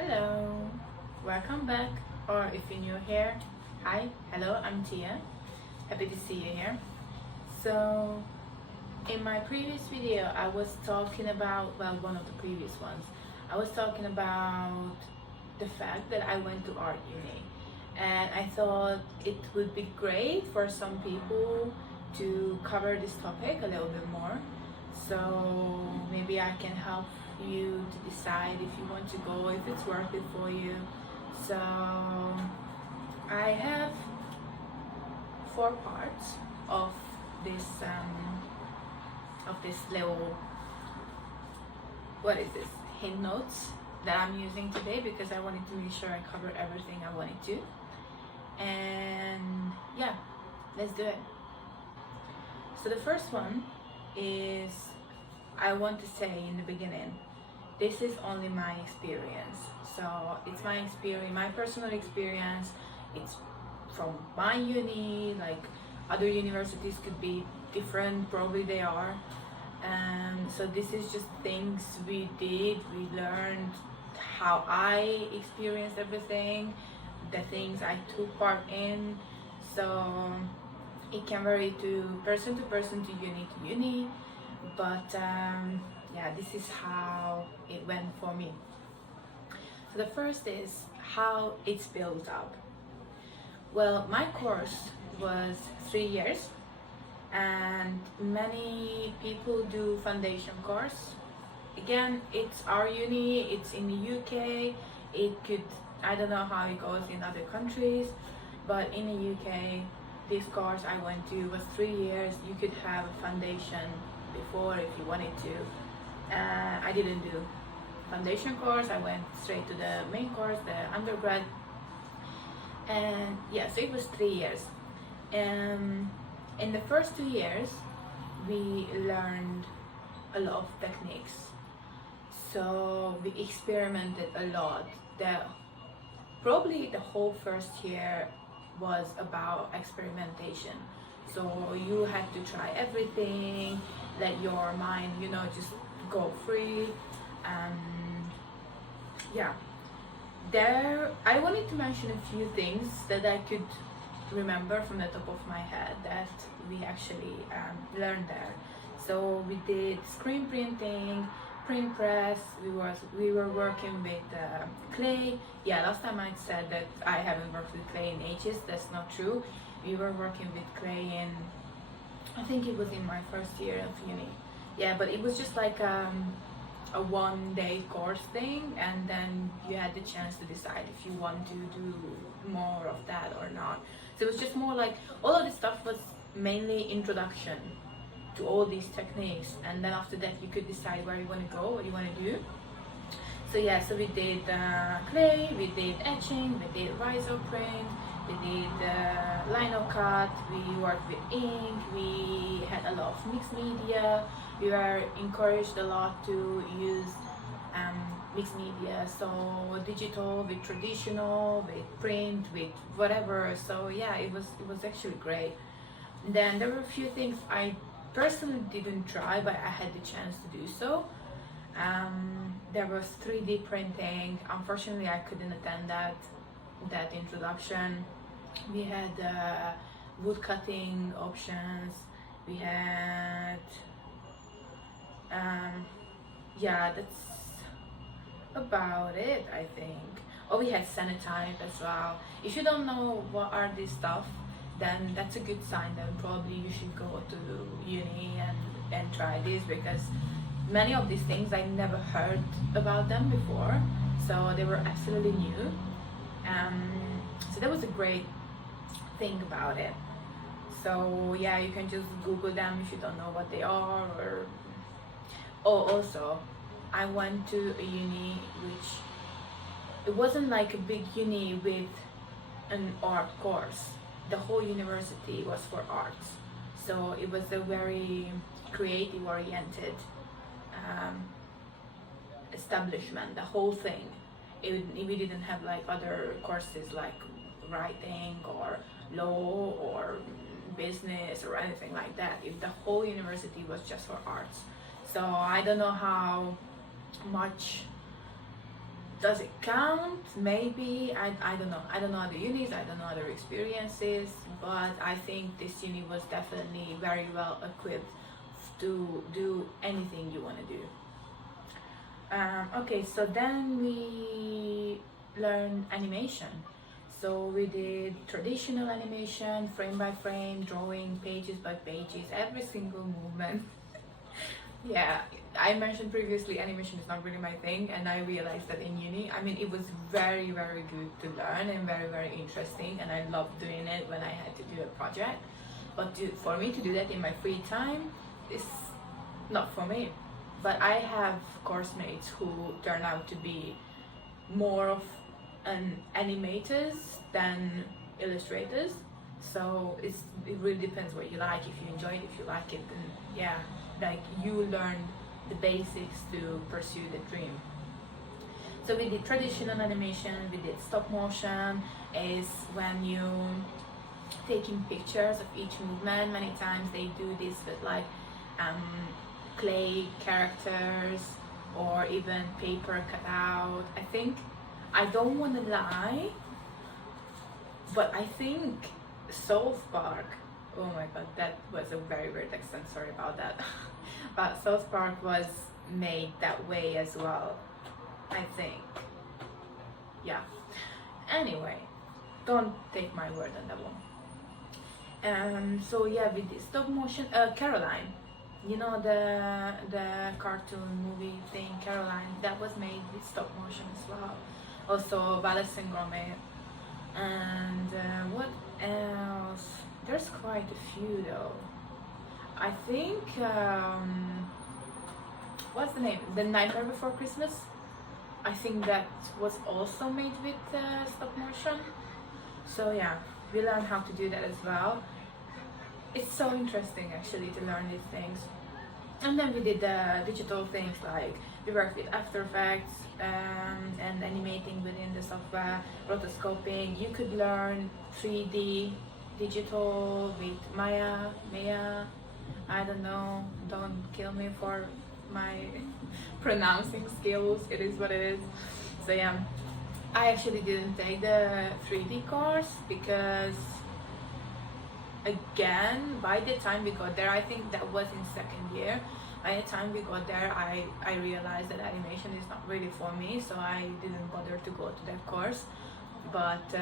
Hello, welcome back, or if you're new here, hi, hello, I'm Tia. Happy to see you here. So, in my previous video, I was talking about, well, one of the previous ones, I was talking about the fact that I went to Art Uni, and I thought it would be great for some people to cover this topic a little bit more. So maybe I can help you to decide if you want to go, if it's worth it for you. So I have four parts of this little, what is this, hint notes that I'm using today, because I wanted to make sure I cover everything I wanted to. And yeah, let's do it. So the first one is, I want to say in the beginning, this is only my experience. So it's my experience, my personal experience. It's from my uni, like other universities could be different, probably they are. So this is just things we did, we learned, how I experienced everything, the things I took part in. So it can vary to person, to uni, but yeah, this is how it went for me. So the first is how it's built up. Well, my course was 3 years, and many people do foundation course. Again, it's our uni, it's in the UK. It could, I don't know how it goes in other countries, but in the UK, this course I went to was 3 years. You could have a foundation before if you wanted to. I didn't do foundation course, I went straight to the main course, the undergrad. And yeah, so it was 3 years. In the first 2 years, we learned a lot of techniques. So we experimented a lot. Probably the whole first year was about experimentation. So you had to try everything, let your mind, just go free. Yeah, I wanted to mention a few things that I could remember from the top of my head that we actually learned there. So we did screen printing, print press. We were working with clay. Yeah, last time I said that I haven't worked with clay in ages. That's not true. We were working with clay in, I think it was in my first year of uni. Yeah, but it was just like a 1-day course thing, and then you had the chance to decide if you want to do more of that or not. So it was just more like, all of this stuff was mainly introduction to all these techniques, and then after that you could decide where you want to go, what you want to do. So yeah, so we did clay, we did etching, we did riso print, we did lino cut, we worked with ink, we had a lot of mixed media. We were encouraged a lot to use mixed media, so digital with traditional, with print, with whatever. So yeah, it was actually great. Then there were a few things I personally didn't try, but I had the chance to do so. There was 3D printing. Unfortunately, I couldn't attend that introduction. We had wood cutting options. We had yeah, that's about it, I think. Oh, we had Cenotype as well. If you don't know what are these stuff, then that's a good sign. Then probably you should go to uni and try this, because many of these things I never heard about them before, so they were absolutely new. So that was a great thing about it. So yeah, you can just Google them if you don't know what they are. Or also, I went to a uni which, it wasn't like a big uni with an art course. The whole university was for arts, so it was a very creative oriented establishment, the whole thing. We didn't have like other courses like writing or law or business or anything like that. If the whole university was just for arts. So I don't know how much Does it count? Maybe. I don't know. I don't know other unis, I don't know other experiences, but I think this uni was definitely very well equipped to do anything you want to do. Okay, so then we learned animation. So we did traditional animation, frame by frame, drawing, pages by pages, every single movement. Yeah, I mentioned previously animation is not really my thing, and I realized that in uni, I mean, it was very, very good to learn and very, very interesting, and I loved doing it when I had to do a project. But for me to do that in my free time is not for me. But I have course mates who turn out to be more of an animators than illustrators. So it really depends what you like. If you enjoy it, if you like it, then yeah, like you learn the basics to pursue the dream. So we did traditional animation, we did stop motion, is when you taking pictures of each movement. Many times they do this with like clay characters or even paper cut out. I don't want to lie, but I think South Park, oh my god, that was a very weird accent, sorry about that. But South Park was made that way as well, I think. Yeah. Anyway, don't take my word on that one. So yeah, with the stop motion, Caroline, you know, the cartoon movie thing, Caroline, that was made with stop motion as well. Also Wallace and Gromit. And what else? There's quite a few though. I think what's the name? The Nightmare Before Christmas. I think that was also made with stop motion. So yeah, we learned how to do that as well. It's so interesting actually to learn these things. And then we did digital things, like we worked with After Effects and animating within the software, rotoscoping. You could learn 3D digital with Maya. I don't know, don't kill me for my pronouncing skills, it is what it is. So yeah, I actually didn't take the 3D course because again, by the time we got there, I think that was in second year, by the time we got there I realized that animation is not really for me, so I didn't bother to go to that course. But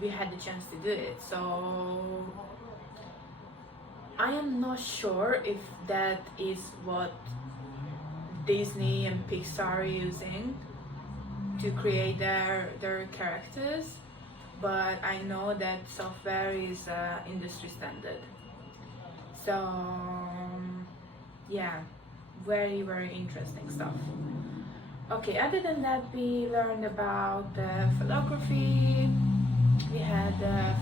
we had the chance to do it, so I am not sure if that is what Disney and Pixar are using to create their characters, but I know that software is industry standard. So yeah, very, very interesting stuff. Okay, other than that, we learned about photography. We had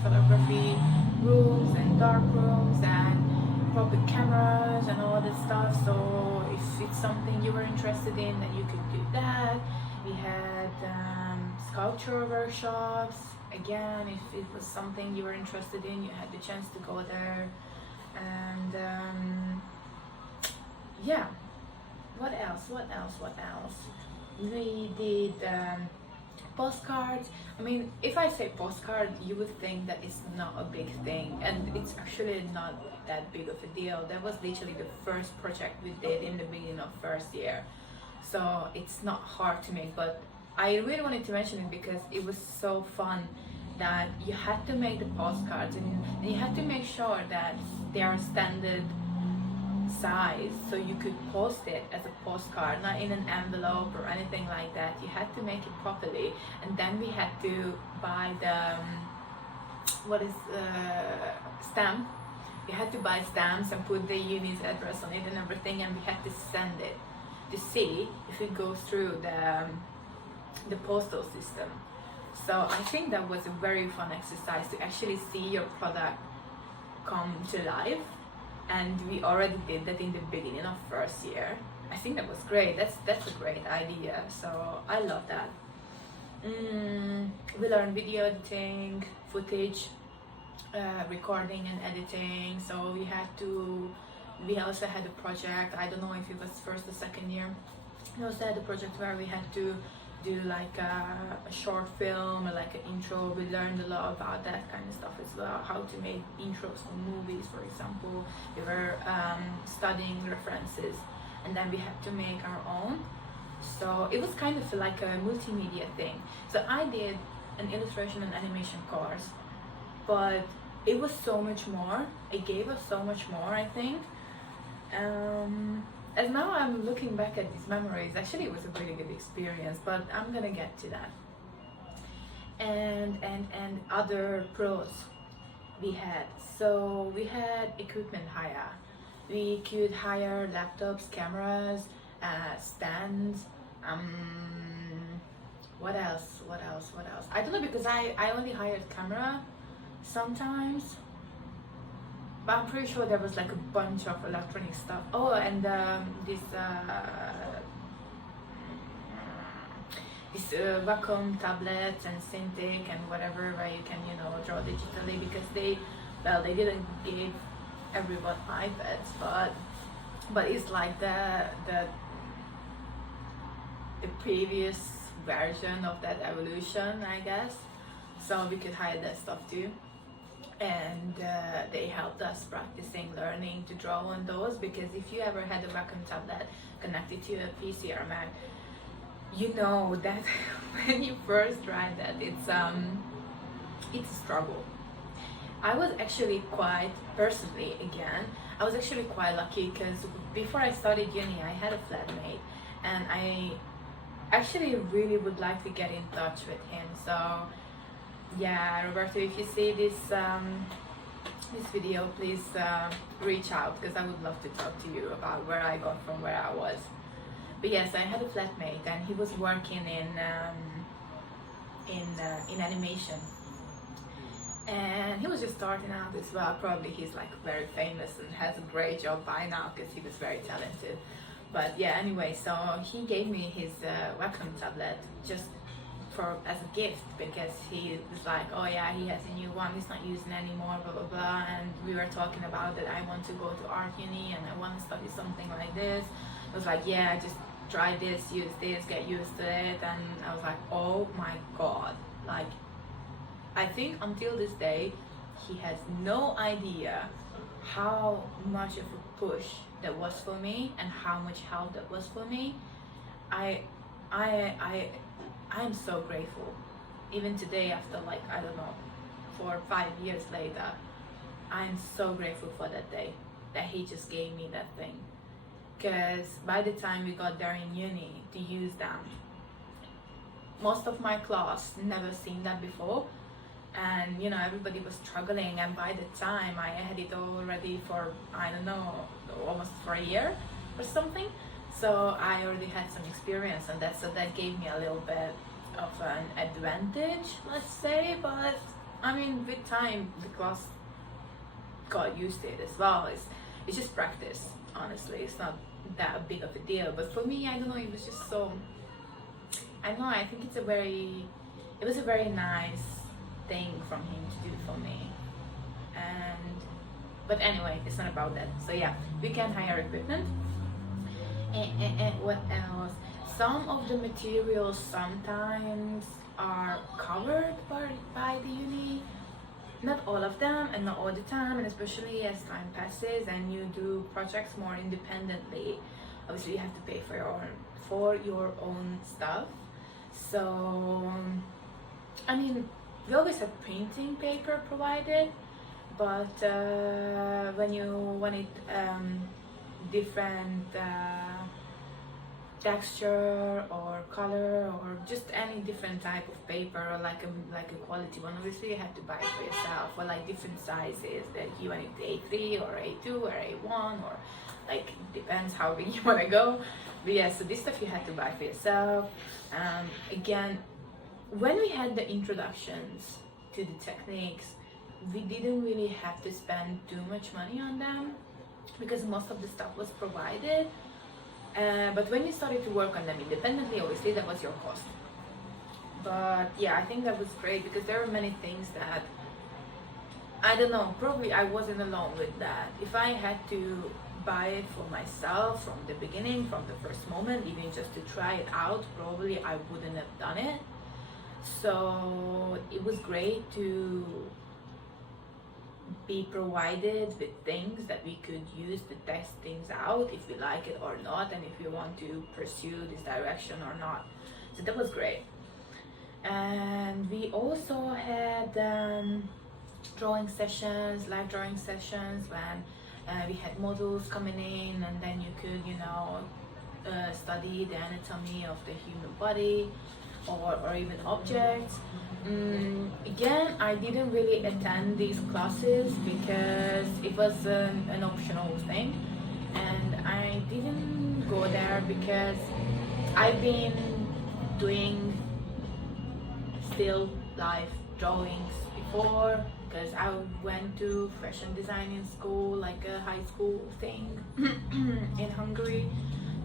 photography rooms and dark rooms and proper cameras and all that stuff. So if it's something you were interested in, then you could do that. We had sculpture workshops. Again, if it was something you were interested in, you had the chance to go there. And yeah, what else? We did postcards. I mean, if I say postcard, you would think that it's not a big thing, and it's actually not that big of a deal. That was literally the first project we did in the beginning of first year, so it's not hard to make. But I really wanted to mention it because it was so fun that you had to make the postcards and you had to make sure that they are standard size, so you could post it as a postcard, not in an envelope or anything like that. You had to make it properly, and then we had to buy the stamp. We had to buy stamps and put the uni's address on it and everything, and we had to send it to see if it goes through the postal system. So I think that was a very fun exercise to actually see your product come to life. And we already did that in the beginning of first year. I think that was great. That's a great idea. So I love that. We learned video editing, footage, recording and editing. So we also had a project. I don't know if it was first or second year. We also had a project where we had to do like a short film or like an intro. We learned a lot about that kind of stuff as well, how to make intros for movies, for example. We were studying references, and then we had to make our own. So it was kind of like a multimedia thing. So I did an illustration and animation course, but it was so much more. It gave us so much more, I think. As now I'm looking back at these memories, actually it was a really good experience, but I'm gonna get to that. And other pros we had. So we had equipment hire. We could hire laptops, cameras, stands. What else? I don't know, because I only hired camera sometimes. But I'm pretty sure there was like a bunch of electronic stuff. Oh, and this Wacom tablets and Cintiq and whatever, where you can, you know, draw digitally, because they didn't give everyone iPads, but it's like the previous version of that evolution, I guess. So we could hide that stuff too. And they helped us practicing learning to draw on those, because if you ever had a Wacom tablet connected to a PC or Mac, you know that when you first try that, it's a struggle. I was actually quite, personally again, I was actually quite lucky, because before I started uni, I had a flatmate, and I actually really would like to get in touch with him. So yeah, Roberto, if you see this this video, please reach out, because I would love to talk to you about where I got from where I was. But yes, I had a flatmate, and he was working in animation, and he was just starting out as well. Probably he's like very famous and has a great job by now, because he was very talented. But yeah, anyway, so he gave me his Wacom tablet just as a gift, because he was like, oh yeah, he has a new one, he's not using anymore, blah blah blah. And we were talking about that I want to go to Art Uni and I want to study something like this. I was like, yeah, just try this, use this, get used to it. And I was like, oh my god, like I think until this day he has no idea how much of a push that was for me and how much help that was for me. I'm so grateful. Even today, after like, I don't know, 4 or 5 years later, I'm so grateful for that day that he just gave me that thing. Because by the time we got there in uni to use them, most of my class never seen that before, and you know, everybody was struggling, and by the time I had it already for, I don't know, almost for a year or something. So I already had some experience, and that gave me a little bit of an advantage, let's say. But I mean, with time, the class got used to it as well. It's just practice, honestly. It's not that big of a deal. But for me, I don't know, it was just so, I don't know, I think it was a very nice thing from him to do for me. But anyway, it's not about that. So yeah, we can hire equipment. And what else? Some of the materials sometimes are covered by the uni. Not all of them, and not all the time, and especially as time passes and you do projects more independently, obviously you have to pay for your own stuff. So I mean, we always have printing paper provided, but when you want it different texture or color, or just any different type of paper, or like a quality one, obviously you have to buy it for yourself, or like different sizes, that you want it A3 or A2 or A1, or like depends how big you want to go. But yeah, so this stuff you have to buy for yourself. Again, when we had the introductions to the techniques, we didn't really have to spend too much money on them, because most of the stuff was provided. But when you started to work on them independently, obviously that was your cost. But yeah, I think that was great, because there were many things that, I don't know, probably I wasn't alone with that. If I had to buy it for myself from the beginning, from the first moment, even just to try it out, probably I wouldn't have done it. So it was great to be provided with things that we could use to test things out, if we like it or not, and if we want to pursue this direction or not. So that was great. And we also had drawing sessions, live drawing sessions, when we had models coming in, and then you could, study the anatomy of the human body, or even objects. Again, I didn't really attend these classes because it was an optional thing, and I didn't go there because I've been doing still life drawings before, because I went to fashion designing school, like a high school thing in Hungary.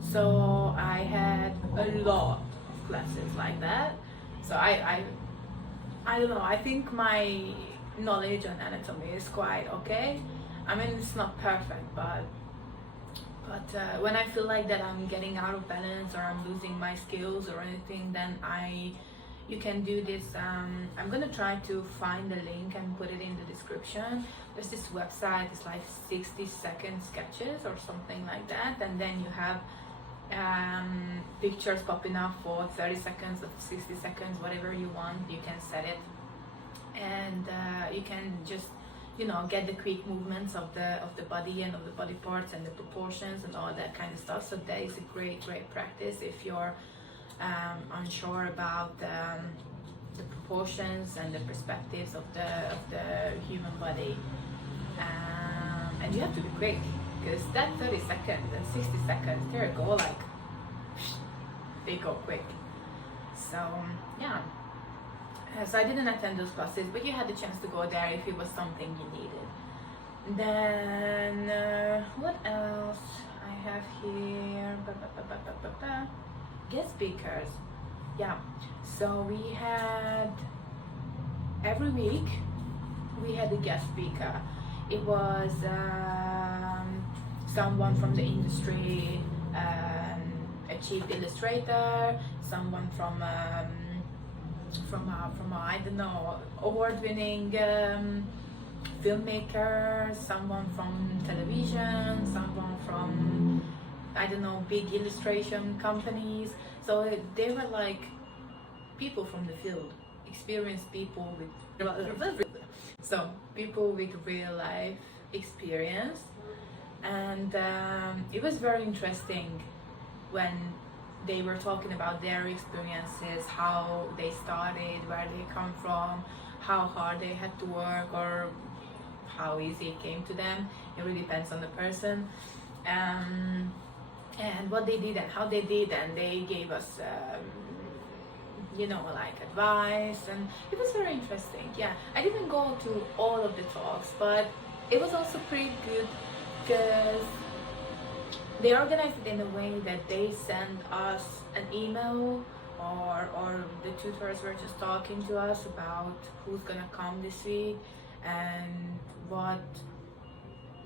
So I had a lot of classes like that. So I don't know, I think my knowledge on anatomy is quite okay. I mean, it's not perfect, but when I feel like that I'm getting out of balance or I'm losing my skills or anything, then you can do this. I'm gonna try to find the link and put it in the description. There's this website, it's like 60-second sketches or something like that, and then you have pictures popping up for 30 seconds or 60 seconds, whatever you want. You can set it, and you can just get the quick movements of the body and of the body parts and the proportions and all that kind of stuff. So that is a great practice if you're unsure about the proportions and the perspectives of the human body, and you have to be quick, because that 30 seconds and 60 seconds, they go quick. So yeah, so I didn't attend those classes, but you had the chance to go there if it was something you needed. Then what else I have here? Guest speakers. Yeah, so we had every week we had a guest speaker. It was someone from the industry, a chief illustrator, someone from I don't know, award-winning filmmaker, someone from television, someone from, I don't know, big illustration companies. So they were like people from the field, experienced people with people with real life experience. And it was very interesting when they were talking about their experiences, how they started, where they come from, how hard they had to work, or how easy it came to them. It really depends on the person. And what they did and how they did, and they gave us like advice, and it was very interesting. Yeah, I didn't go to all of the talks, but it was also pretty good because they organized it in a way that they sent us an email, or the tutors were just talking to us about who's gonna come this week and what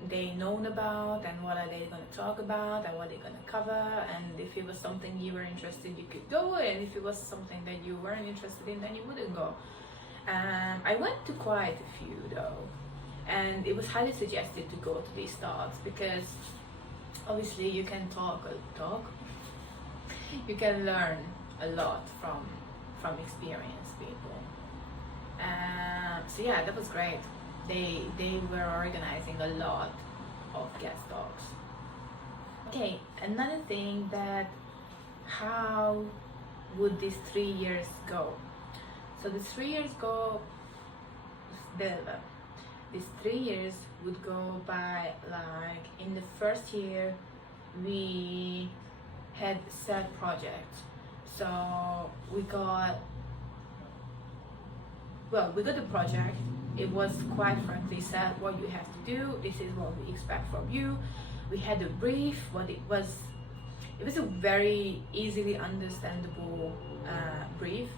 they known about and what are they going to talk about and what they're going to cover. And if it was something you were interested, you could go, and if it was something that you weren't interested in, then you wouldn't go. I went to quite a few though, and it was highly suggested to go to these talks because obviously you can talk, you can learn a lot from experienced people. So yeah, that was great. They were organizing a lot of guest talks. Okay, another thing, that how would these 3 years go? So these 3 years these 3 years would go by, like, in the first year we had set projects. So we got the project. It was quite frankly said what you have to do. This is what we expect from you. We had a brief. It was a very easily understandable brief,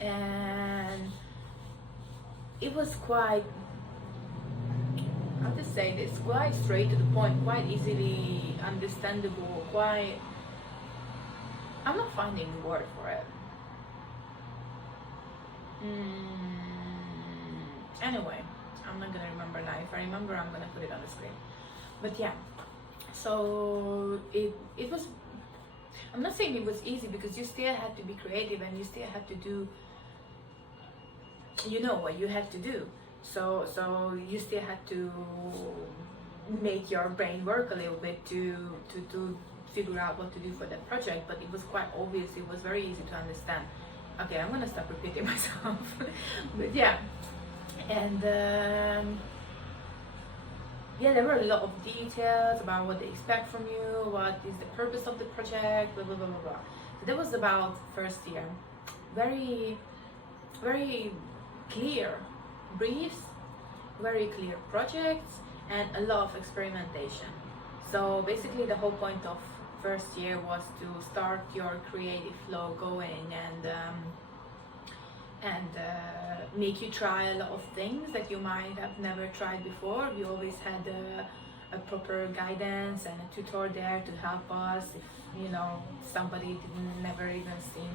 and it was quite, how to say this, quite straight to the point, quite easily understandable, quite, I'm not finding the word for it. Anyway, I'm not gonna remember now. If I remember, I'm gonna put it on the screen. But yeah, so it was, I'm not saying it was easy, because you still had to be creative and you still had to do, you know what you had to do. So you still had to make your brain work a little bit to figure out what to do for that project. But it was quite obvious, it was very easy to understand. Okay, I'm gonna stop repeating myself. But yeah, and yeah, there were a lot of details about what they expect from you, what is the purpose of the project, blah blah blah blah blah. So that was about first year. Very clear briefs, very clear projects, and a lot of experimentation. So basically the whole point of first year was to start your creative flow going, and make you try a lot of things that you might have never tried before. We always had a proper guidance and a tutor there to help us if, you know, somebody never even seen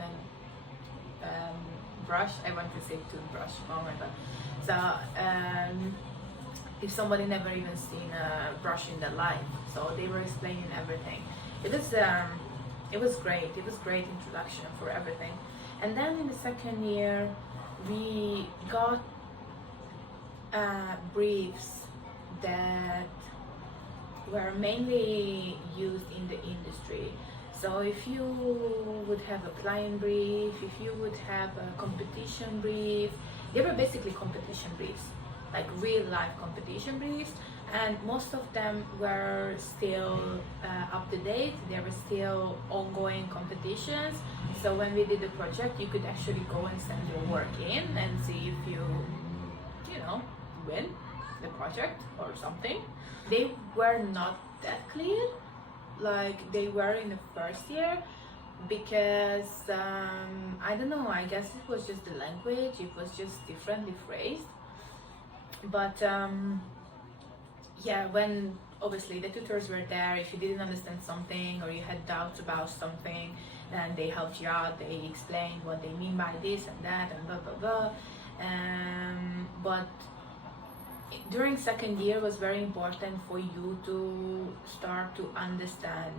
a brush. I want to say toothbrush. Oh my god. So if somebody never even seen a brush in their life, so they were explaining everything. It was great. It was great introduction for everything. And then in the second year, we got briefs that were mainly used in the industry. So if you would have a client brief, if you would have a competition brief, they were basically competition briefs, like real life competition briefs, and most of them were still up to date. There were still ongoing competitions. So when we did the project, you could actually go and send your work in and see if you know, win the project or something. They were not that clear like they were in the first year, because I don't know, I guess it was just the language, it was just differently phrased. But yeah, when obviously the tutors were there, if you didn't understand something or you had doubts about something, then they helped you out, they explained what they mean by this and that and blah blah blah. But during second year was very important for you to start to understand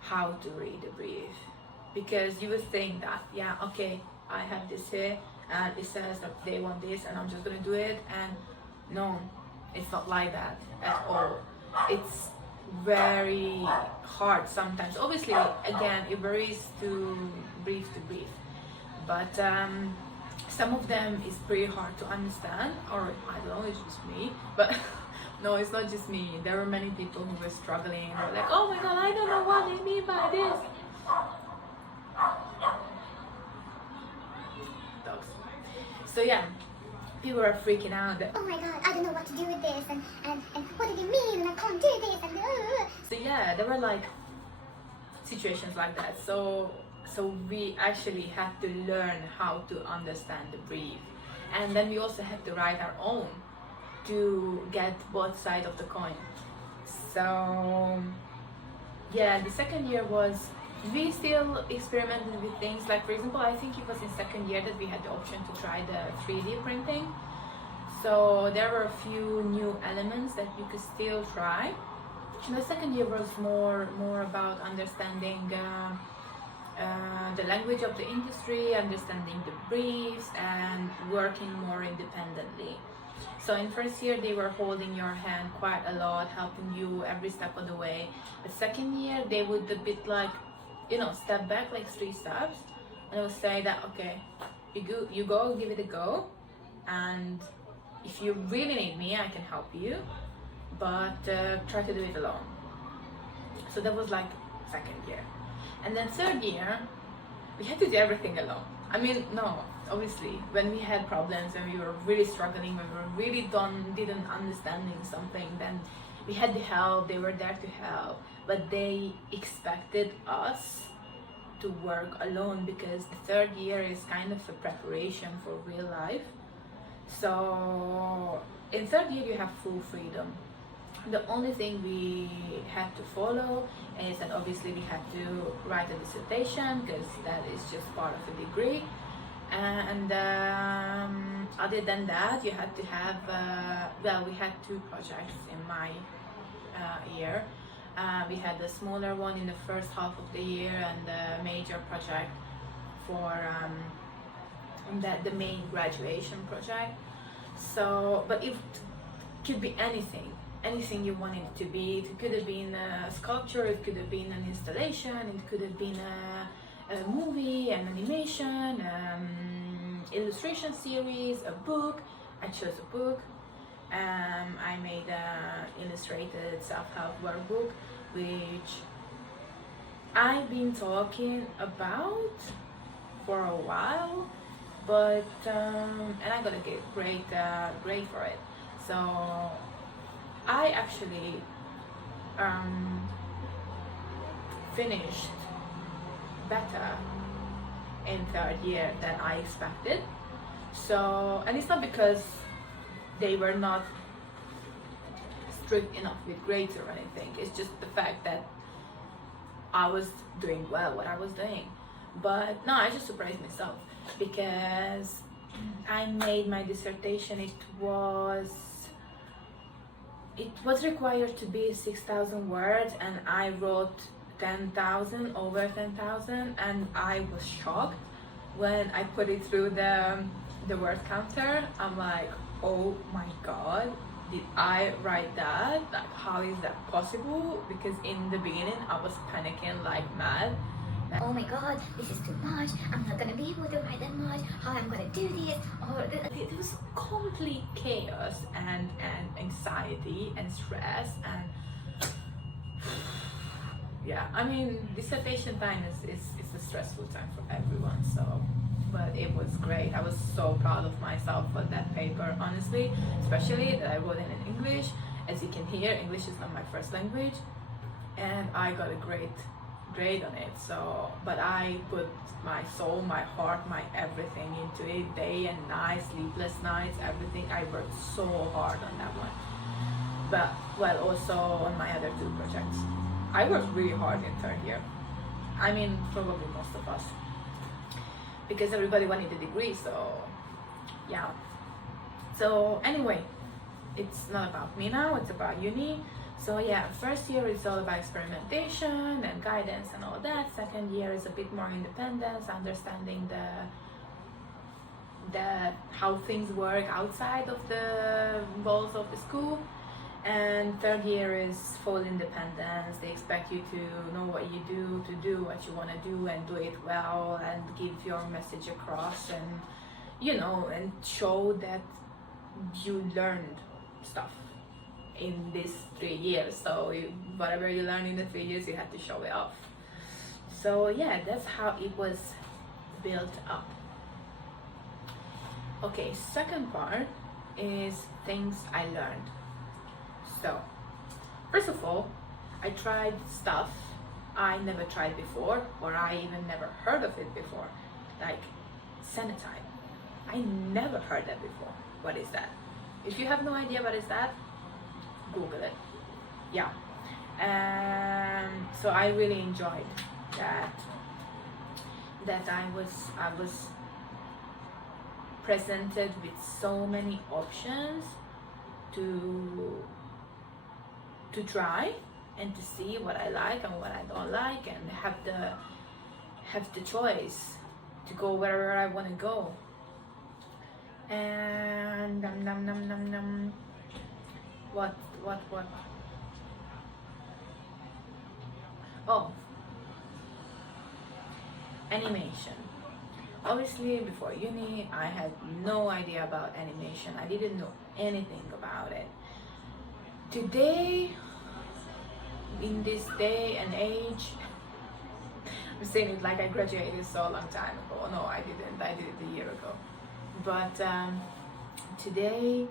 how to read a brief, because you would think that, yeah, okay, I have this here and it says that they want this and I'm just gonna do it, and no, it's not like that at all. It's very hard sometimes. Obviously, again, it varies to brief, but some of them is pretty hard to understand, or I don't know, it's just me, but no, it's not just me. There were many people who were struggling and were like, oh my god, I don't know what they mean by this. Dogs. So yeah, people were freaking out that, oh my god, I don't know what to do with this, and what do they mean, and I can't do this, and So yeah, there were like situations like that. So we actually had to learn how to understand the brief, and then we also had to write our own to get both sides of the coin. So yeah, the second year was, we still experimented with things like, for example, I think it was in second year that we had the option to try the 3D printing. So there were a few new elements that you could still try. And the second year was more about understanding the language of the industry, understanding the briefs, and working more independently. So in first year they were holding your hand quite a lot, helping you every step of the way. The second year they would a bit like, you know, step back like 3 steps, and would say that, okay, you go, give it a go, and if you really need me, I can help you, but try to do it alone. So that was like second year. And then third year, we had to do everything alone. I mean, no, obviously, when we had problems, when we were really struggling, when we were really didn't understanding something, then we had the help, they were there to help, but they expected us to work alone, because the third year is kind of a preparation for real life. So in third year you have full freedom. The only thing we had to follow is that obviously we had to write a dissertation, because that is just part of a degree. And other than that, you had to have, well, we had 2 projects in my year. We had a smaller one in the first half of the year, and a major project for the main graduation project. So, but it could be anything you want it to be. It could have been a sculpture, it could have been an installation, it could have been a movie, an animation, illustration series, a book. I chose a book. I made an illustrated self-help workbook, which I've been talking about for a while, but and I got a great grade for it. So I actually finished better in 3rd year than I expected. So, and it's not because they were not strict enough with grades or anything. It's just the fact that I was doing well what I was doing. But no, I just surprised myself, because I made my dissertation. It was required to be 6,000 words, and I wrote 10,000, over 10,000, and I was shocked when I put it through the word counter. I'm like, oh my god, did I write that? Like, how is that possible? Because in the beginning I was panicking like mad. Oh my god, this is too much. I'm not gonna be able to write that much. How I'm gonna do this? Or It was complete chaos and anxiety and stress, and yeah, I mean, dissertation time is a stressful time for everyone. So, but it was great. I was so proud of myself for that paper, honestly, especially that I wrote it in English. As you can hear, English is not my first language, and I got a great grade on it. So, but I put my soul, my heart, my everything into it, day and night, sleepless nights, everything. I worked so hard on that one. But, well, also on my other 2 projects. I worked really hard in 3rd year. I mean, probably most of us, because everybody wanted a degree. So, yeah. So anyway, it's not about me now, it's about uni. So yeah, 1st year is all about experimentation and guidance and all that. 2nd year is a bit more independence, understanding the how things work outside of the walls of the school. And 3rd year is full independence. They expect you to know what you do what you want to do, and do it well, and give your message across, and you know, and show that you learned stuff in these 3 years. So whatever you learned in the 3 years, you had to show it off. So yeah, that's how it was built up. Okay, 2nd part is things I learned. So first of all, I tried stuff I never tried before, or I even never heard of it before, like Cenotime. I never heard that before. What is that? If you have no idea what is that, Google it. Yeah. So I really enjoyed that I was presented with so many options to try and to see what I like and what I don't like, and have the choice to go wherever I want to go. And what oh, animation. Obviously, before uni, I had no idea about animation. I didn't know anything about it. Today, in this day and age, I'm saying it like I graduated so long time ago. No, I didn't. I did it a year ago. But today,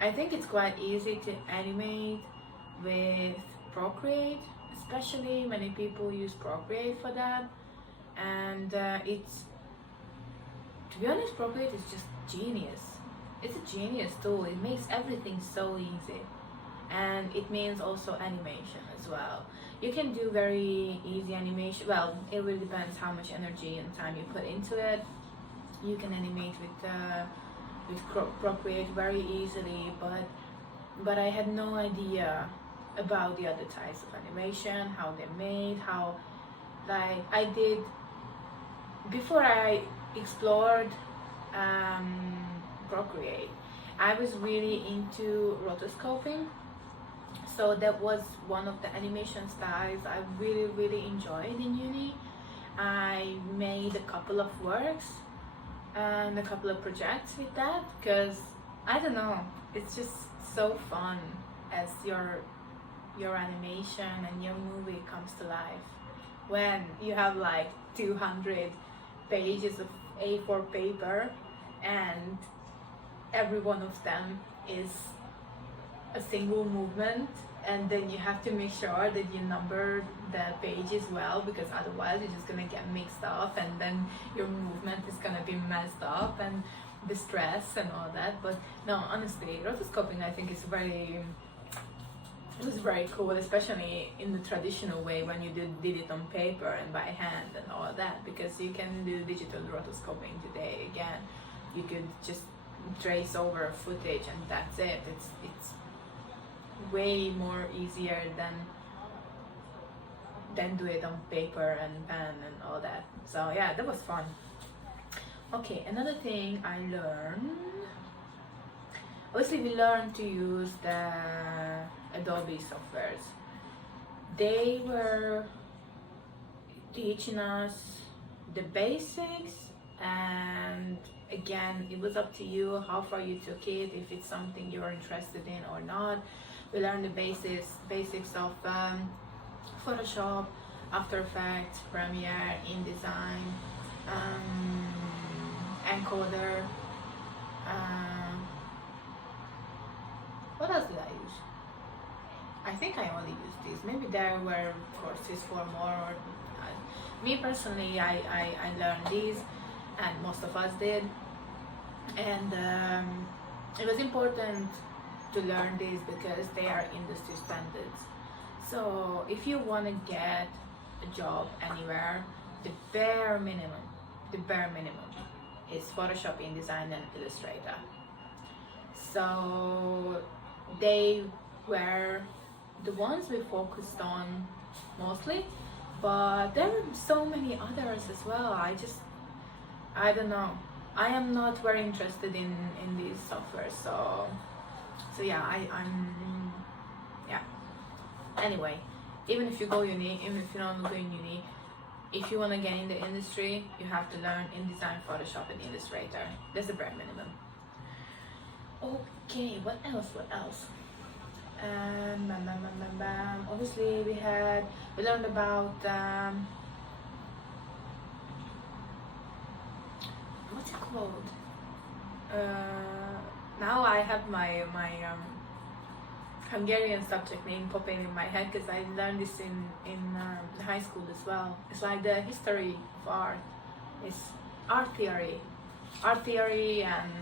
I think it's quite easy to animate with Procreate. Especially many people use Procreate for that. And it's, to be honest, Procreate is just genius. It's a genius tool. It makes everything so easy. and it means also animation as well. You can do very easy animation. Well, it really depends how much energy and time you put into it. You can animate with Procreate very easily, but I had no idea about the other types of animation, how they're made, how, like, I did before I explored Procreate. I was really into rotoscoping, so that was one of the animation styles I really enjoyed in uni. I made a couple of works and a couple of projects with that, because I don't know, it's just so fun as your animation and your movie comes to life when you have like 200 pages of A4 paper and every one of them is a single movement, and then you have to make sure that you number the pages well, because otherwise you're just gonna get mixed up and then your movement is gonna be messed up and the stress and all that. But no, honestly, rotoscoping I think is it was very cool, especially in the traditional way when you did it on paper and by hand and all that, because you can do digital rotoscoping today. Again, you could just trace over footage and that's it. It's way more easier than do it on paper and pen and all that. So yeah, that was fun. Okay, another thing I learned, obviously we learned to use the Adobe softwares. They were teaching us the basics, and again, it was up to you how far you took it, if it's something you're interested in or not. We learned the basics of Photoshop, After Effects, Premiere, InDesign, encoder. What else did I use? I think I only used these. Maybe there were courses for more. Or, me personally, I learned these, and most of us did. And it was important to learn these because they are industry standards. So if you want to get a job anywhere, the bare minimum is Photoshop, InDesign and Illustrator. So they were the ones we focused on mostly, but there were so many others as well. I don't know, I am not very interested in these software, so yeah, I'm yeah. Anyway, even if you go uni, even if you're not going uni, if you want to get in the industry, you have to learn InDesign, Photoshop and Illustrator. That's the bare minimum. Okay, what else? Obviously we learned about what's it called? Now I have my Hungarian subject name popping in my head, because I learned this in high school as well. It's like the history of art. It's art theory and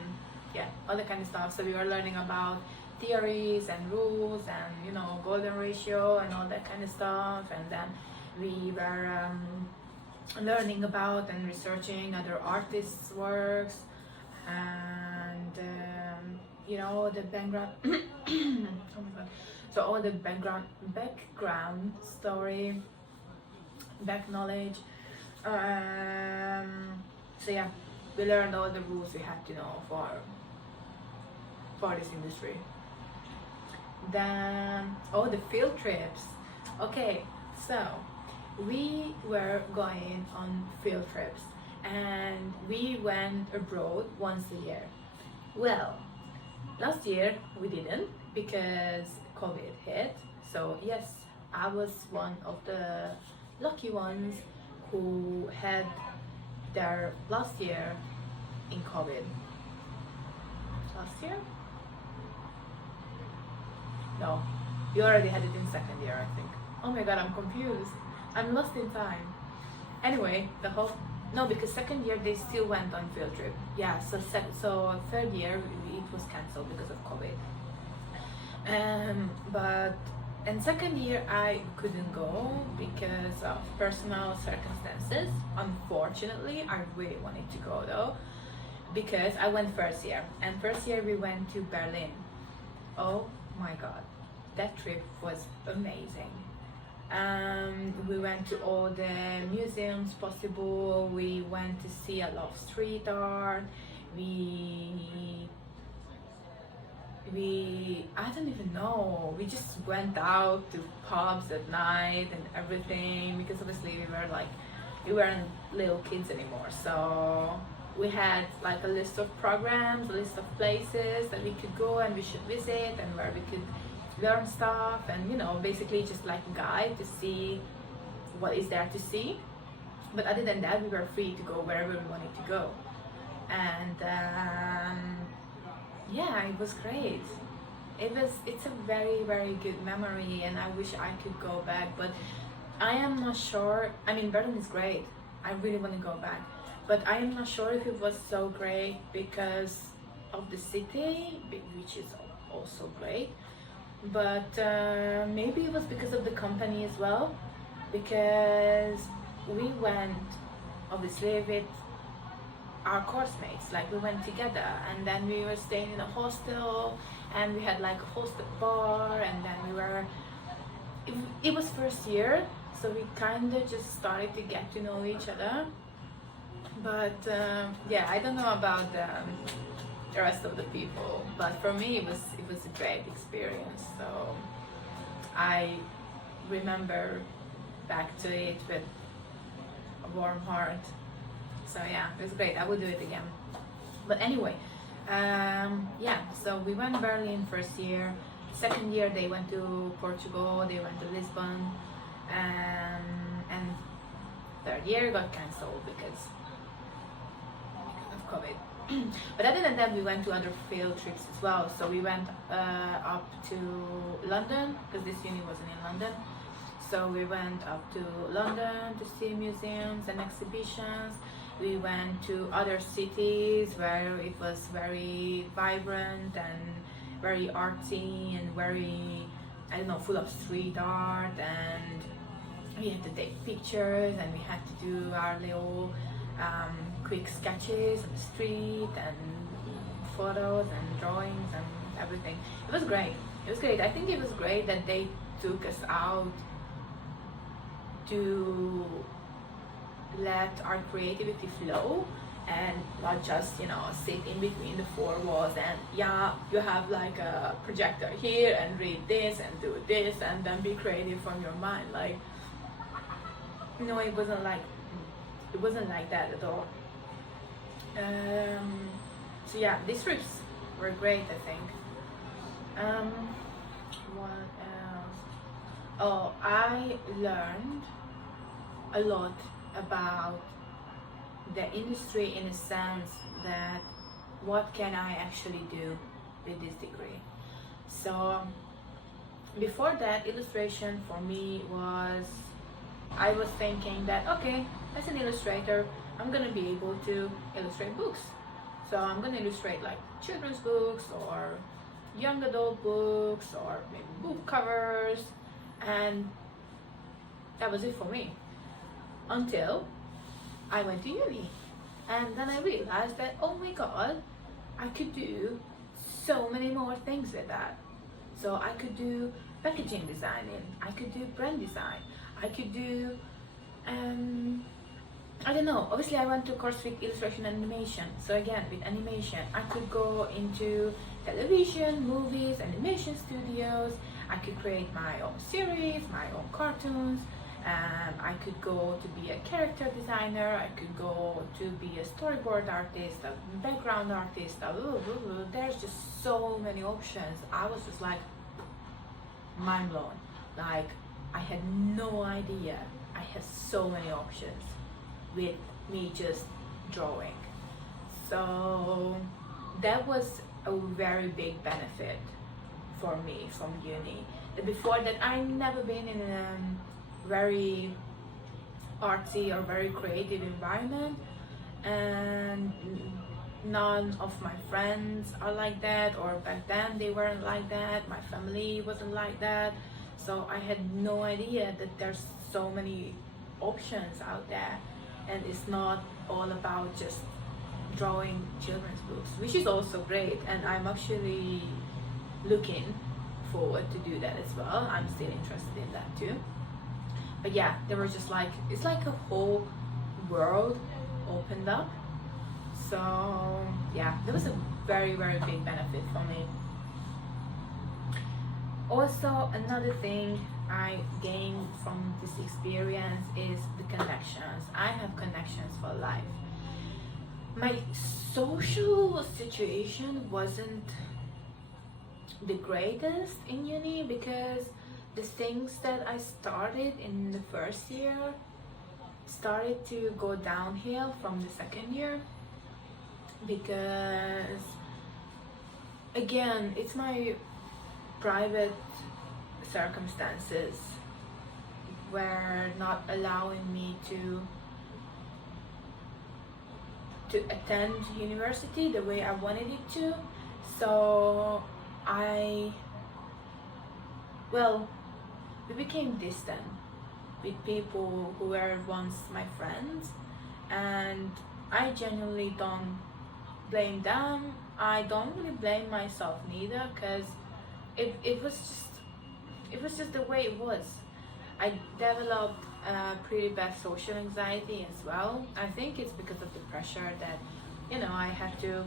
yeah, all that kind of stuff. So we were learning about theories and rules and, you know, golden ratio and all that kind of stuff. And then we were learning about and researching other artists' works, and you know, the background oh my god, so all the background story, back knowledge. So yeah, we learned all the rules we had to know for this industry. Then the field trips. Okay, so we were going on field trips and we went abroad once a year. Well, last year we didn't because COVID hit. So yes, I was one of the lucky ones who had their last year in COVID. Last year? No, you already had it in second year, I think. Oh my god, I'm confused. I'm lost in time. Anyway, because second year they still went on field trip. Yeah, so third year it was cancelled because of COVID. But in second year I couldn't go because of personal circumstances. Unfortunately, I really wanted to go though, because I went first year, and first year we went to Berlin. Oh my god, that trip was amazing. We went to all the museums possible. We went to see a lot of street art. We I don't even know, we just went out to pubs at night and everything, because obviously we weren't little kids anymore, so we had like a list of programs, a list of places that we could go and we should visit, and where we could learn stuff, and basically just like a guide to see what is there to see. But other than that, we were free to go wherever we wanted to go. And yeah, it was great. It's a very, very good memory, and I wish I could go back, but I am not sure. I mean, Berlin is great, I really want to go back, but I am not sure if it was so great because of the city, which is also great, but maybe it was because of the company as well, because we went obviously with our course mates, like we went together, and then we were staying in a hostel, and we had like a hostel bar, and then it was first year, so we kind of just started to get to know each other. But yeah, I don't know about the rest of the people, but for me it was a great experience, so I remember back to it with a warm heart. So yeah, it was great. I would do it again. But anyway, yeah, so we went to Berlin first year. Second year they went to Portugal, they went to Lisbon, and third year got cancelled because of COVID. But other than that, we went to other field trips as well. So we went up to London, because this uni wasn't in London. So we went up to London to see museums and exhibitions. We went to other cities where it was very vibrant and very artsy and very, I don't know, full of street art, and we had to take pictures, and we had to do our little quick sketches on the street, and photos and drawings and everything. It was great. It was great. I think it was great that they took us out to let our creativity flow, and not just sit in between the four walls, and yeah, you have like a projector here and read this and do this and then be creative from your mind. Like, it wasn't like that at all. So yeah, these trips were great, I think. What else? Oh, I learned a lot about the industry, in a sense that what can I actually do with this degree. So before that, illustration for me was, I was thinking that okay, as an illustrator I'm gonna be able to illustrate books, so I'm gonna illustrate like children's books or young adult books or maybe book covers, and that was it for me, until I went to uni, and then I realized that oh my god, I could do so many more things with that. So I could do packaging designing, I could do brand design, I could do I don't know, obviously I went to a course with illustration and animation, so again with animation I could go into television, movies, animation studios, I could create my own series, my own cartoons. I could go to be a character designer, I could go to be a storyboard artist, a background artist, there's just so many options. I was just like mind blown. Like, I had no idea I had so many options with me just drawing. So that was a very big benefit for me from uni. Before that, I never been in a very artsy or very creative environment, and none of my friends are like that, or back then they weren't like that, my family wasn't like that. So I had no idea that there's so many options out there, and it's not all about just drawing children's books, which is also great, and I'm actually looking forward to do that as well. I'm still interested in that too. But yeah, there were just like, it's like a whole world opened up. So yeah, that was a very, very big benefit for me. Also, another thing I gained from this experience is the connections. I have connections for life. My social situation wasn't the greatest in uni, because the things that I started in the first year started to go downhill from the second year, because again, it's my private circumstances were not allowing me to attend university the way I wanted it to. So we became distant with people who were once my friends, and I genuinely don't blame them. I don't really blame myself neither, because it was just the way it was. I developed pretty bad social anxiety as well. I think it's because of the pressure that, you know, I had to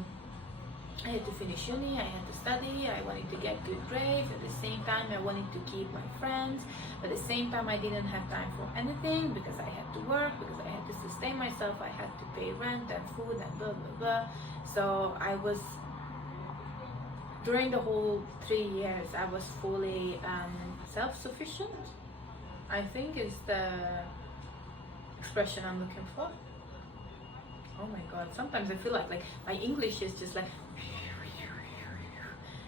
finish uni, I had to study, I wanted to get good grades. At the same time, I wanted to keep my friends. But at the same time, I didn't have time for anything, because I had to work, because I had to sustain myself, I had to pay rent and food and blah blah blah. So I was, during the whole 3 years, I was fully self-sufficient, I think is the expression I'm looking for. Oh my god, sometimes I feel like my English is just like,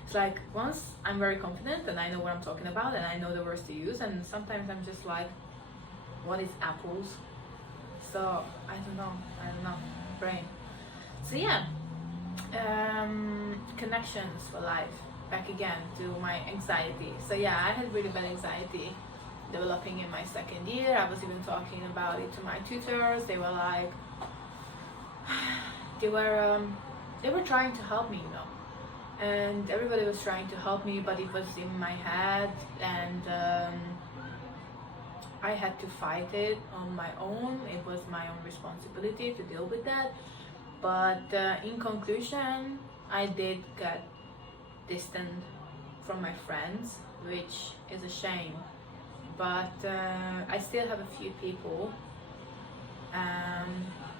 it's like, once I'm very confident and I know what I'm talking about and I know the words to use, and sometimes I'm just like, what is apples? So I don't know, brain. So yeah, connections for life. Back again to my anxiety. So yeah, I had really bad anxiety developing in my second year. I was even talking about it to my tutors. They were like, they were trying to help me, you know, and everybody was trying to help me, but it was in my head, and I had to fight it on my own. It was my own responsibility to deal with that. But in conclusion, I did get distant from my friends, which is a shame. But I still have a few people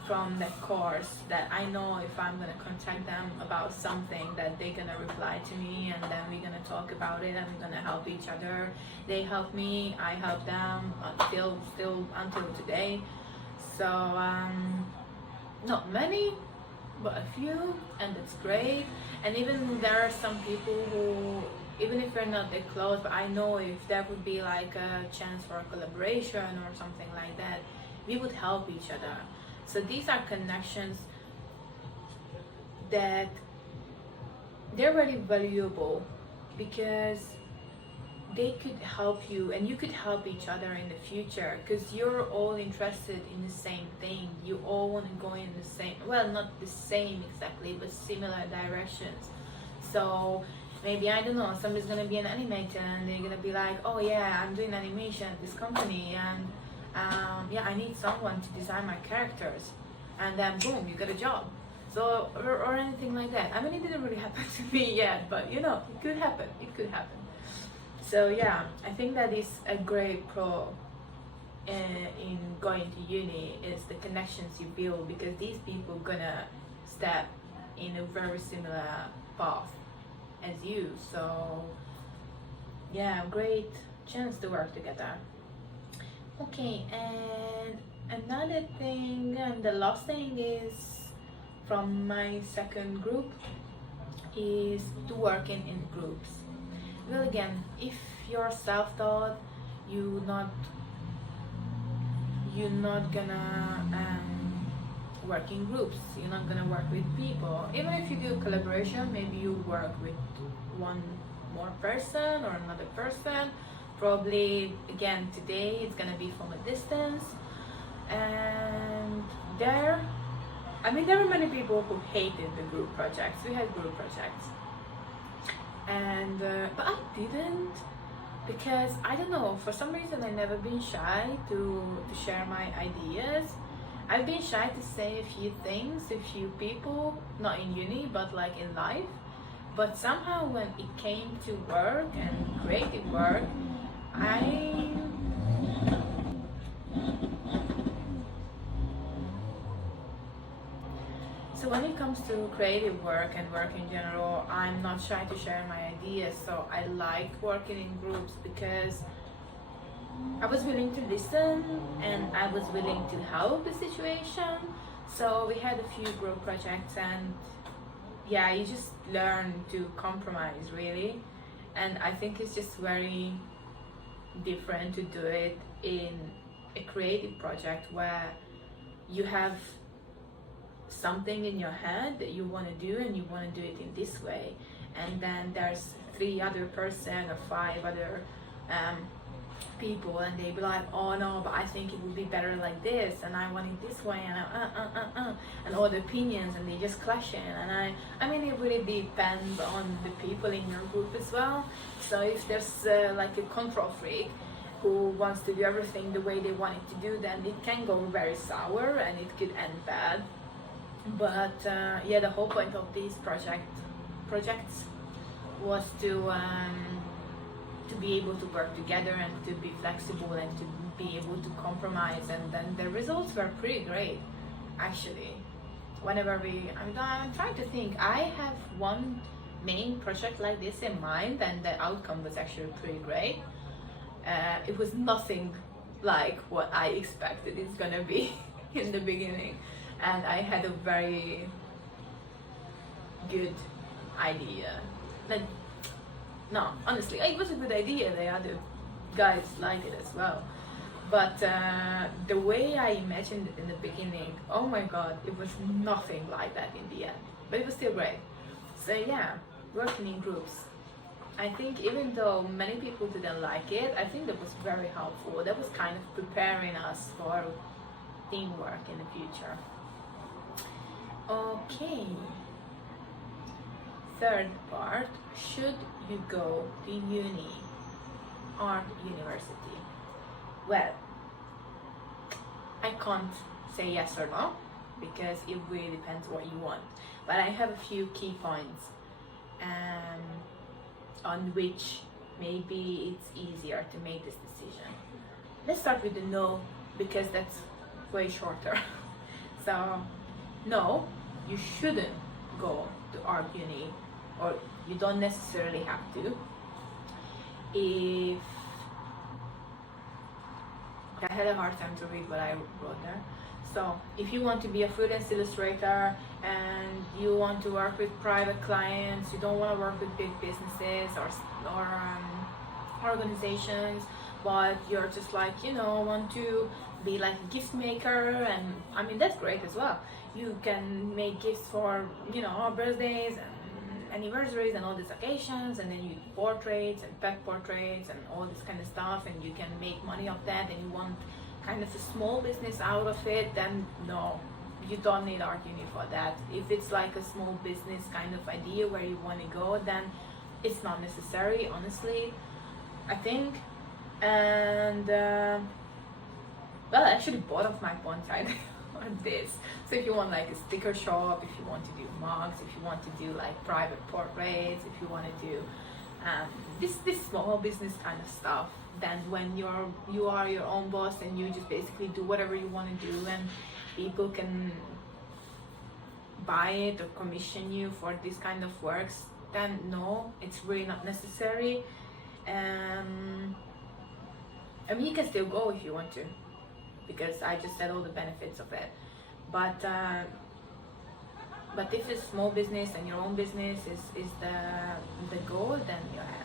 from that course that I know if I'm gonna contact them about something, that they're gonna reply to me, and then we're gonna talk about it, and we're gonna help each other. They help me, I help them, still until today. So not many, but a few, and it's great. And even there are some people who, even if we're not that close, but I know if there would be like a chance for a collaboration or something like that, we would help each other. So these are connections that they're really valuable, because they could help you and you could help each other in the future, because you're all interested in the same thing. You all want to go in the same, well, not the same exactly, but similar directions. So maybe, I don't know, somebody's gonna be an animator and they're gonna be like, oh yeah, I'm doing animation at this company, and yeah, I need someone to design my characters, and then boom, you get a job. So or anything like that. I mean, it didn't really happen to me yet, but you know, it could happen. So yeah, I think that is a great pro in going to uni, is the connections you build, because these people gonna step in a very similar path as you. So yeah, great chance to work together. Okay, and another thing, and the last thing is from my second group, is to working in groups. Well, again, if you're self-taught, you're not gonna work in groups. You're not gonna work with people. Even if you do collaboration, maybe you work with one more person or another person. Probably again today it's gonna be from a distance. And there were many people who hated the group projects. We had group projects, and but I didn't, because I don't know, for some reason I've never been shy to share my ideas. I've been shy to say a few things to a few people, not in uni but like in life. But somehow when it came to work and creative work, So when it comes to creative work and work in general, I'm not shy to share my ideas. So I like working in groups because I was willing to listen and I was willing to help the situation. So we had a few group projects, and yeah, you just learn to compromise really. And I think it's just very different to do it in a creative project where you have something in your head that you want to do and you want to do it in this way, and then there's 3 other person or 5 other people, and they be like, oh no, but I think it would be better like this, and I want it this way, and and all the opinions, and they just clash in. And I mean, it really depends on the people in your group as well. So if there's like a control freak who wants to do everything the way they want it to do, then it can go very sour and it could end bad. But yeah, the whole point of these projects was to be able to work together and to be flexible and to be able to compromise, and then the results were pretty great actually. Whenever I'm trying to think, I have one main project like this in mind, and the outcome was actually pretty great. It was nothing like what I expected it's gonna be in the beginning, and I had a very good idea. Like, no, honestly, it was a good idea. The other guys liked it as well. But the way I imagined it in the beginning, oh my god, it was nothing like that in the end. But it was still great. So yeah, working in groups. I think even though many people didn't like it, I think that was very helpful. That was kind of preparing us for teamwork in the future. Okay. Third part, should you go to uni, art university? Well, I can't say yes or no because it really depends what you want. But I have a few key points on which maybe it's easier to make this decision. Let's start with the no, because that's way shorter. So, no, you shouldn't go to art uni, or you don't necessarily have to. If I had a hard time to read what I wrote there. So if you want to be a freelance illustrator and you want to work with private clients, you don't want to work with big businesses or organizations, but you're just like, want to be like a gift maker, and I mean, that's great as well. You can make gifts for, birthdays and anniversaries and all these occasions, and then you do portraits and pet portraits and all this kind of stuff, and you can make money off that, and you want kind of a small business out of it, then no, you don't need art uni for that. If it's like a small business kind of idea where you want to go, then it's not necessary, honestly, I think. And well, actually both of my points are on this. So if you want like a sticker shop, if you want to do mugs, if you want to do like private portraits, if you want to do this small business kind of stuff, then when you are your own boss and you just basically do whatever you want to do, and people can buy it or commission you for this kind of works, then no, it's really not necessary. I mean, you can still go if you want to, because I just said all the benefits of it. But if it's small business and your own business is the goal, then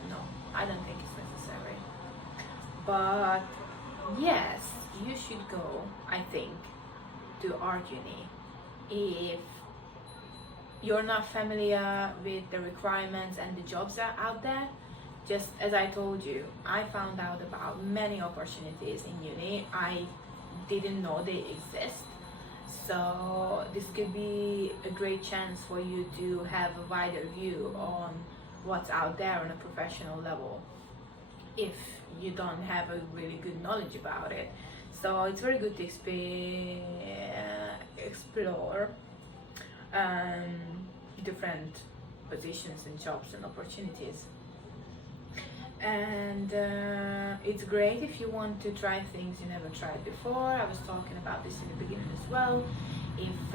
no, I don't think it's necessary. But yes, you should go, I think, to art uni. if you're not familiar with the requirements and the jobs that are out there, just as I told you, I found out about many opportunities in uni I didn't know they exist. So this could be a great chance for you to have a wider view on what's out there on a professional level if you don't have a really good knowledge about it. So it's very good to explore different positions and jobs and opportunities. And it's great if you want to try things you never tried before. I was talking about this in the beginning as well. If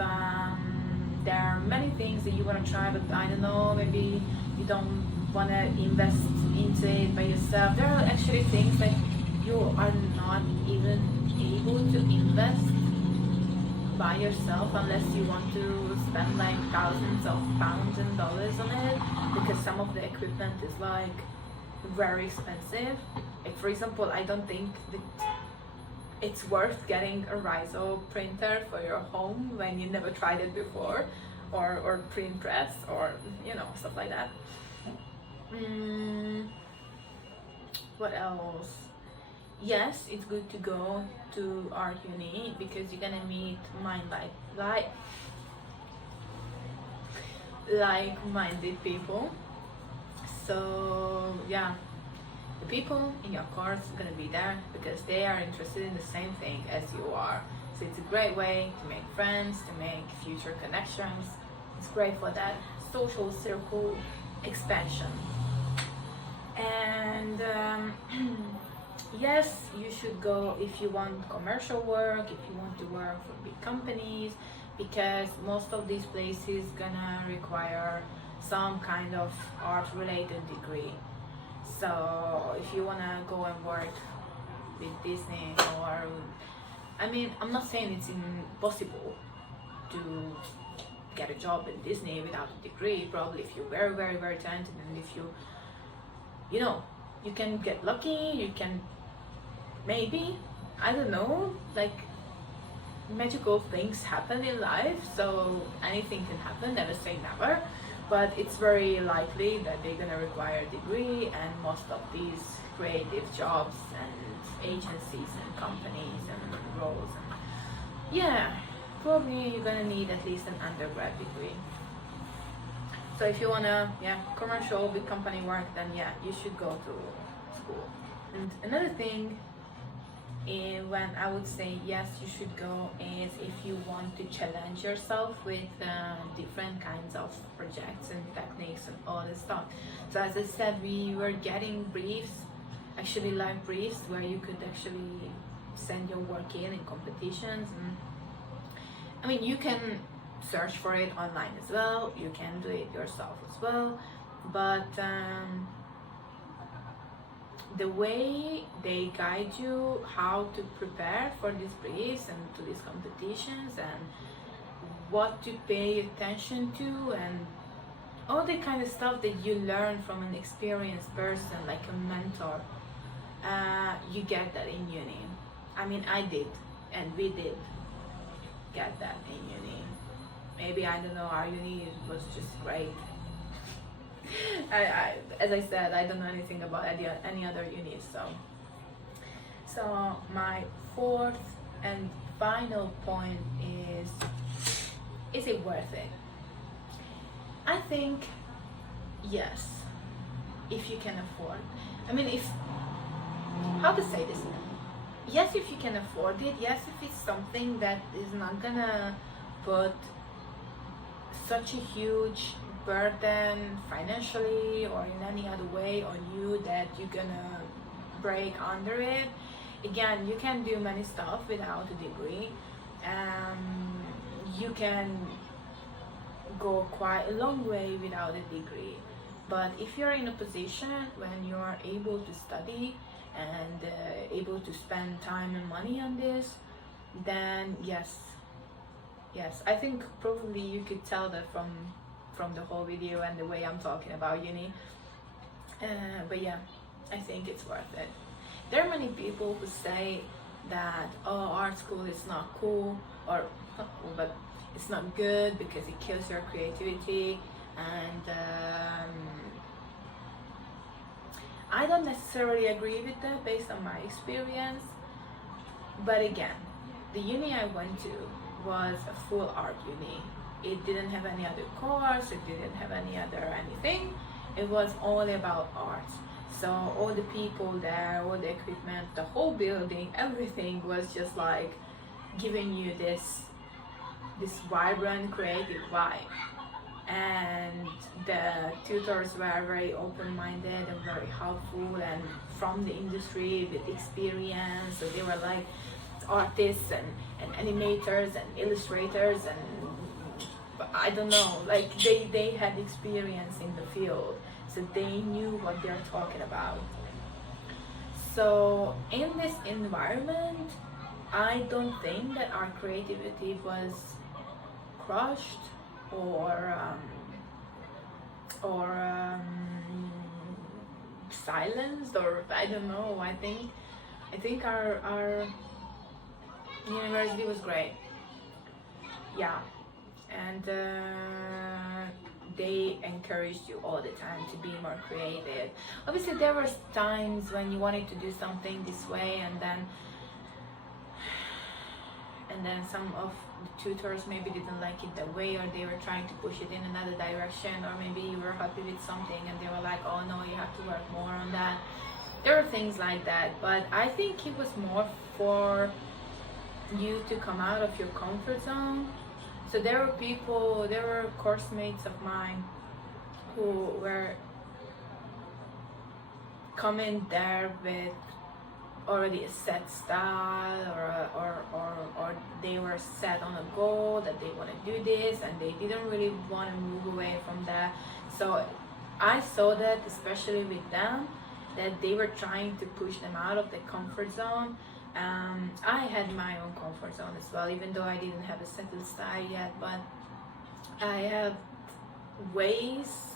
there are many things that you want to try, but I don't know, maybe you don't want to invest into it by yourself, there are actually things that you are not even able to invest by yourself unless you want to spend like thousands of pounds and dollars on it, because some of the equipment is like very expensive. Like for example, I don't think that it's worth getting a Riso printer for your home when you never tried it before, or print press, or you know, stuff like that. What else? Yes, it's good to go to Art Uni because you're gonna meet like-minded people. So yeah, the people in your course are gonna be there because they are interested in the same thing as you are. So it's a great way to make friends, to make future connections. It's great for that social circle expansion. And yes, you should go if you want commercial work, if you want to work for big companies, because most of these places gonna require some kind of art related degree. So if you wanna go and work with Disney, or I mean, I'm not saying it's impossible to get a job in Disney without a degree. Probably if you're very, very, very talented, and if you know, you can get lucky, you can maybe, I don't know, like magical things happen in life, so anything can happen, never say never, but it's very likely that they're gonna require a degree, and most of these creative jobs and agencies and companies and roles, and yeah, probably you're gonna need at least an undergrad degree. So if you wanna, commercial big company work, then you should go to school. And another thing, when I would say yes, you should go, is if you want to challenge yourself with different kinds of projects and techniques and all this stuff. So as I said, we were getting briefs, actually live briefs, where you could actually send your work in competitions. And I mean, you can search for it online as well, you can do it yourself as well, but the way they guide you how to prepare for these briefs and to these competitions, and what to pay attention to, and all the kind of stuff that you learn from an experienced person like a mentor, you get that in uni. I mean, I did, and we did get that in uni. Maybe, I don't know, our uni was just great. As I said, I don't know anything about any other unis. So my fourth and final point is it worth it? I think yes, if you can afford. I mean, how to say this? Yes, if you can afford it. Yes, if it's something that is not gonna put such a huge burden financially or in any other way on you that you're gonna break under it. Again, you can do many stuff without a degree. You can go quite a long way without a degree, but if you're in a position when you are able to study and able to spend time and money on this, then yes, I think probably you could tell that from the whole video and the way I'm talking about uni. But yeah, I think it's worth it. There are many people who say that art school is not cool, or not cool, but it's not good because it kills your creativity. And I don't necessarily agree with that based on my experience. But again, the uni I went to was a full art uni. It didn't have any other course, it didn't have any other anything. It was only about art. So all the people there, all the equipment, the whole building, everything was just like giving you this vibrant creative vibe. And the tutors were very open-minded and very helpful and from the industry with experience. So they were like artists and animators and illustrators, and I don't know, like they had experience in the field, so they knew what they're talking about. So in this environment, I don't think that our creativity was crushed or silenced, or I don't know. I think our university was great. Yeah, and they encouraged you all the time to be more creative. Obviously, there were times when you wanted to do something this way, and then some of the tutors maybe didn't like it that way, or they were trying to push it in another direction, or maybe you were happy with something and they were like, oh no, you have to work more on that. There were things like that, but I think it was more for you to come out of your comfort zone. So there were course mates of mine who were coming there with already a set style, or they were set on a goal that they want to do this and they didn't really want to move away from that. So I saw that, especially with them, that they were trying to push them out of the comfort zone. I had my own comfort zone as well, even though I didn't have a settled style yet, but I have ways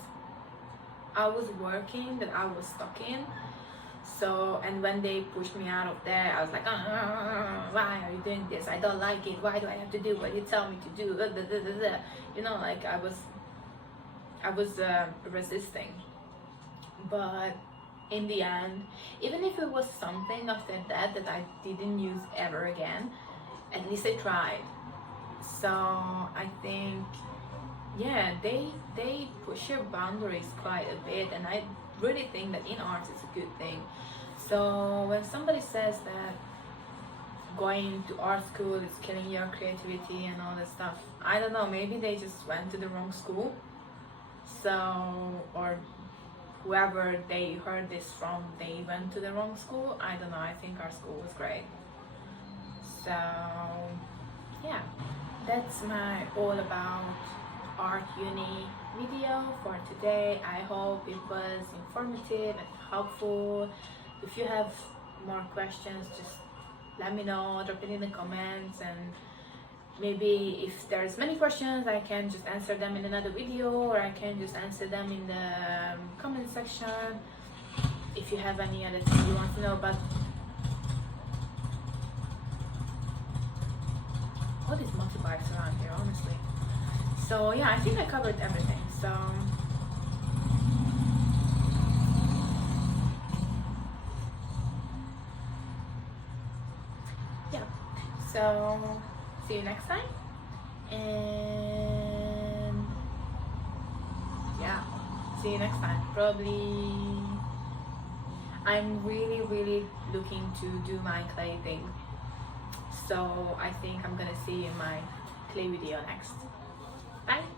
I was working that I was stuck in. So, and when they pushed me out of there, I was like, why are you doing this? I don't like it. Why do I have to do what you tell me to do? You know, like I was resisting. But in the end, even if it was something after that I didn't use ever again, at least I tried. So I think, yeah, they push your boundaries quite a bit, and I really think that in art is a good thing. So when somebody says that going to art school is killing your creativity and all that stuff, I don't know, maybe they just went to the wrong school. So, or whoever they heard this from, they went to the wrong school. I don't know, I think our school was great. So yeah, that's my all about Art Uni video for today. I hope it was informative and helpful. If you have more questions, just let me know, drop it in the comments, and maybe if there's many questions, I can just answer them in another video, or I can just answer them in the comment section. If you have any other thing you want to know about all these motorbikes around here, honestly. So yeah, I think I covered everything. So yeah, so see you next time, and yeah, see you next time. Probably I'm really looking to do my clay thing, so I think I'm gonna see you in my clay video next. Bye.